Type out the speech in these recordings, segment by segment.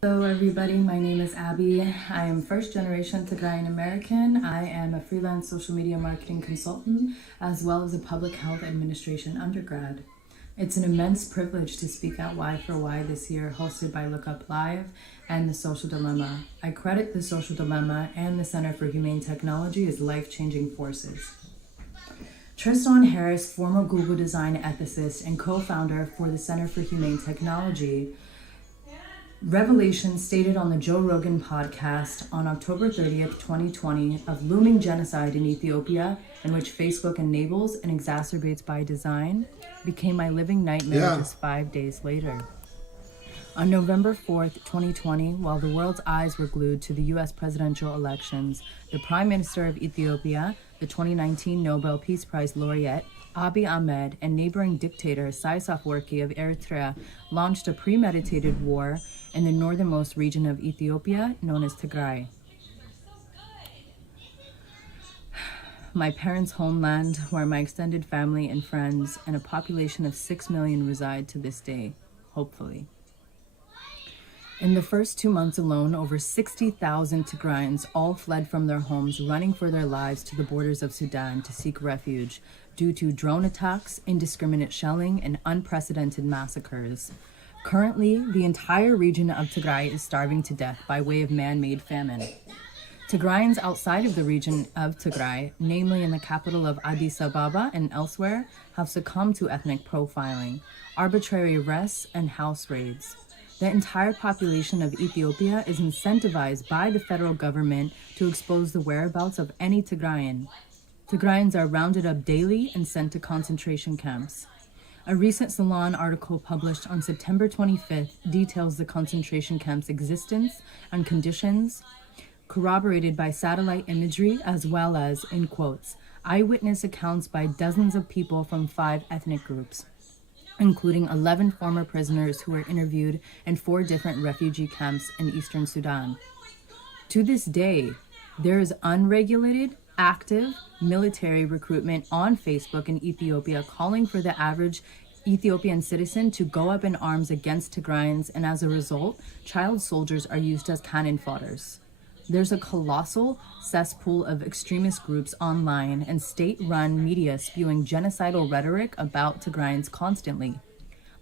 Hello everybody, my name is Abby. I am first generation Tigrayan American. I am a freelance social media marketing consultant as well as a public health administration undergrad. It's an immense privilege to speak at Y for Y this year, hosted by Look Up Live and The Social Dilemma. I credit The Social Dilemma and the Center for Humane Technology as life-changing forces. Tristan Harris, former Google design ethicist and co-founder for the Center for Humane Technology, revelations stated on the Joe Rogan podcast on October 30th, 2020 of looming genocide in Ethiopia, in which Facebook enables and exacerbates by design, became my living nightmare just 5 days later. On November 4th, 2020, while the world's eyes were glued to the US presidential elections, the Prime Minister of Ethiopia, the 2019 Nobel Peace Prize laureate, Abiy Ahmed, and neighboring dictator Isaias Afwerki of Eritrea launched a premeditated war in the northernmost region of Ethiopia, known as Tigray. My parents' homeland, where my extended family and friends and a population of 6 million reside to this day, hopefully. In the first 2 months alone, over 60,000 Tigrayans all fled from their homes, running for their lives to the borders of Sudan to seek refuge due to drone attacks, indiscriminate shelling, and unprecedented massacres. Currently, the entire region of Tigray is starving to death by way of man-made famine. Tigrayans outside of the region of Tigray, namely in the capital of Addis Ababa and elsewhere, have succumbed to ethnic profiling, arbitrary arrests, and house raids. The entire population of Ethiopia is incentivized by the federal government to expose the whereabouts of any Tigrayan. Tigrayans are rounded up daily and sent to concentration camps. A recent Salon article published on September 25th details the concentration camp's existence and conditions, corroborated by satellite imagery as well as, in quotes, eyewitness accounts by dozens of people from 5 ethnic groups, including 11 former prisoners who were interviewed in 4 different refugee camps in eastern Sudan. To this day, there is unregulated, active military recruitment on Facebook in Ethiopia calling for the average Ethiopian citizen to go up in arms against Tigrayans, and as a result, child soldiers are used as cannon fodders. There's a colossal cesspool of extremist groups online and state-run media spewing genocidal rhetoric about Tigrayans constantly.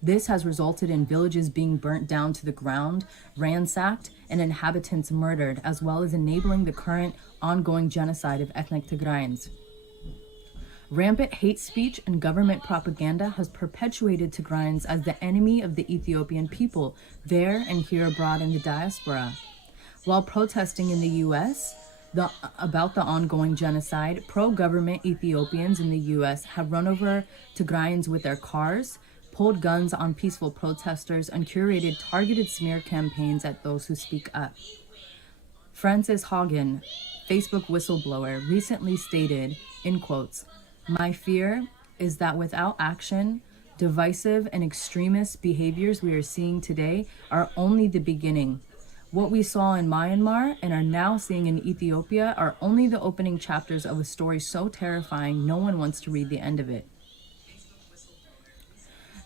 This has resulted in villages being burnt down to the ground, ransacked, and inhabitants murdered, as well as enabling the current ongoing genocide of ethnic Tigrayans. Rampant hate speech and government propaganda has perpetuated Tigrayans as the enemy of the Ethiopian people, there and here abroad in the diaspora. While protesting in the U.S. about the ongoing genocide, pro-government Ethiopians in the U.S. have run over Tigrayans with their cars, pulled guns on peaceful protesters, and curated targeted smear campaigns at those who speak up. Frances Haugen, Facebook whistleblower, recently stated, in quotes, "My fear is that without action, divisive and extremist behaviors we are seeing today are only the beginning. What we saw in Myanmar and are now seeing in Ethiopia are only the opening chapters of a story so terrifying no one wants to read the end of it."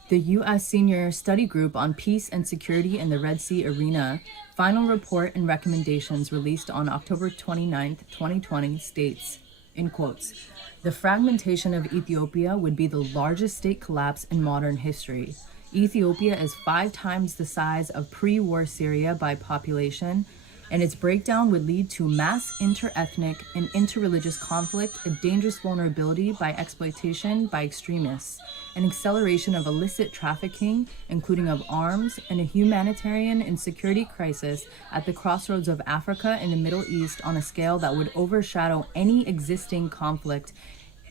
The U.S. Senior Study Group on Peace and Security in the Red Sea Arena final report and recommendations released on October 29, 2020 states, in quotes, "The fragmentation of Ethiopia would be the largest state collapse in modern history. Ethiopia is 5 times the size of pre-war Syria by population, and its breakdown would lead to mass inter-ethnic and inter-religious conflict, a dangerous vulnerability by exploitation by extremists, an acceleration of illicit trafficking, including of arms, and a humanitarian and security crisis at the crossroads of Africa and the Middle East on a scale that would overshadow any existing conflict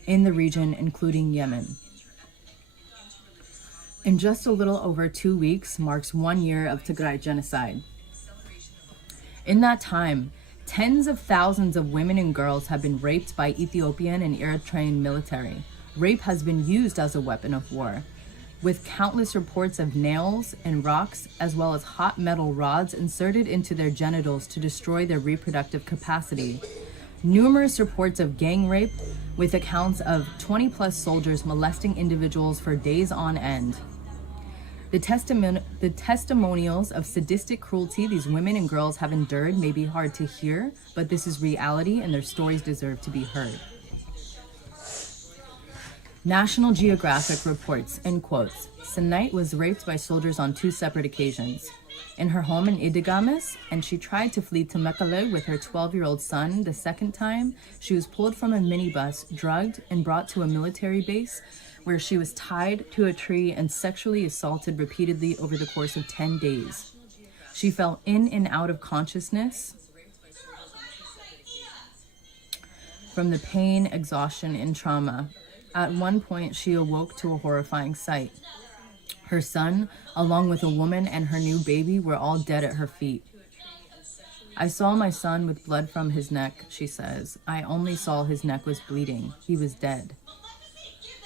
in the region, including Yemen." In just a little over 2 weeks marks 1 year of Tigray genocide. In that time, tens of thousands of women and girls have been raped by Ethiopian and Eritrean military. Rape has been used as a weapon of war, with countless reports of nails and rocks, as well as hot metal rods inserted into their genitals to destroy their reproductive capacity. Numerous reports of gang rape, with accounts of 20-plus soldiers molesting individuals for days on end. The testimonials of sadistic cruelty these women and girls have endured may be hard to hear, but this is reality and their stories deserve to be heard. National Geographic reports, in quotes, Senait was raped by soldiers on 2 separate occasions. In her home in Idegamis, and she tried to flee to Mekelle with her 12-year-old son. The second time, she was pulled from a minibus, drugged, and brought to a military base where she was tied to a tree and sexually assaulted repeatedly over the course of 10 days. She fell in and out of consciousness from the pain, exhaustion, and trauma. At one point, she awoke to a horrifying sight. Her son, along with a woman and her new baby, were all dead at her feet. I saw my son with blood from his neck, she says. I only saw his neck was bleeding. He was dead.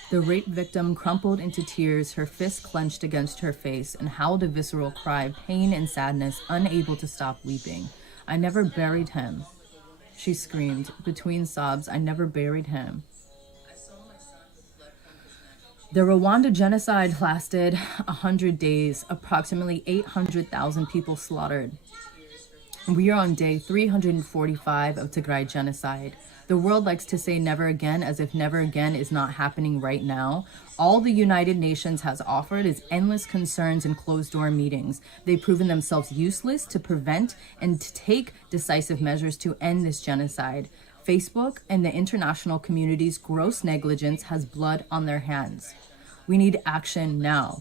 The rape victim crumpled into tears, her fist clenched against her face, and howled a visceral cry of pain and sadness, unable to stop weeping. I never buried him, she screamed between sobs. I never buried him. The Rwanda genocide lasted 100 days, approximately 800,000 people slaughtered. We are on day 345 of Tigray genocide. The world likes to say never again, as if never again is not happening right now. All the United Nations has offered is endless concerns and closed-door meetings. They've proven themselves useless to prevent and to take decisive measures to end this genocide. Facebook and the international community's gross negligence has blood on their hands. We need action now.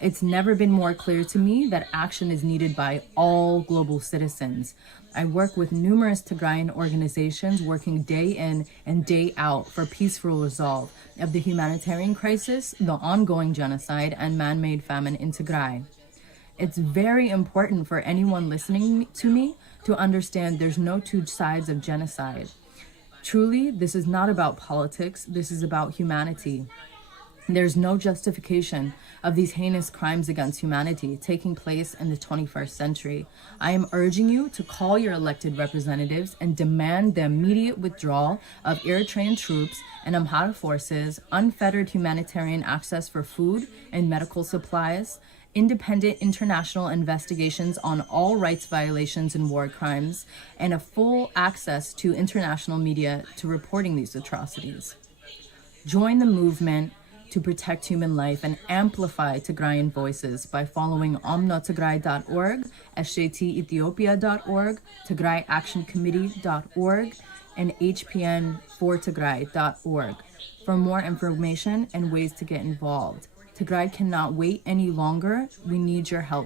It's never been more clear to me that action is needed by all global citizens. I work with numerous Tigrayan organizations working day in and day out for peaceful resolve of the humanitarian crisis, the ongoing genocide, and man-made famine in Tigray. It's very important for anyone listening to me to understand there's no 2 sides of genocide. Truly, this is not about politics. This is about humanity. There's no justification of these heinous crimes against humanity taking place in the 21st century. I am urging you to call your elected representatives and demand the immediate withdrawal of Eritrean troops and Amhara forces, unfettered humanitarian access for food and medical supplies, independent international investigations on all rights violations and war crimes, and a full access to international media to reporting these atrocities. Join the movement to protect human life and amplify Tigrayan voices by following omnotigray.org, shtethiopia.org, tigrayactioncommittee.org, and hpn4tigray.org for more information and ways to get involved. Tigray cannot wait any longer. We need your help.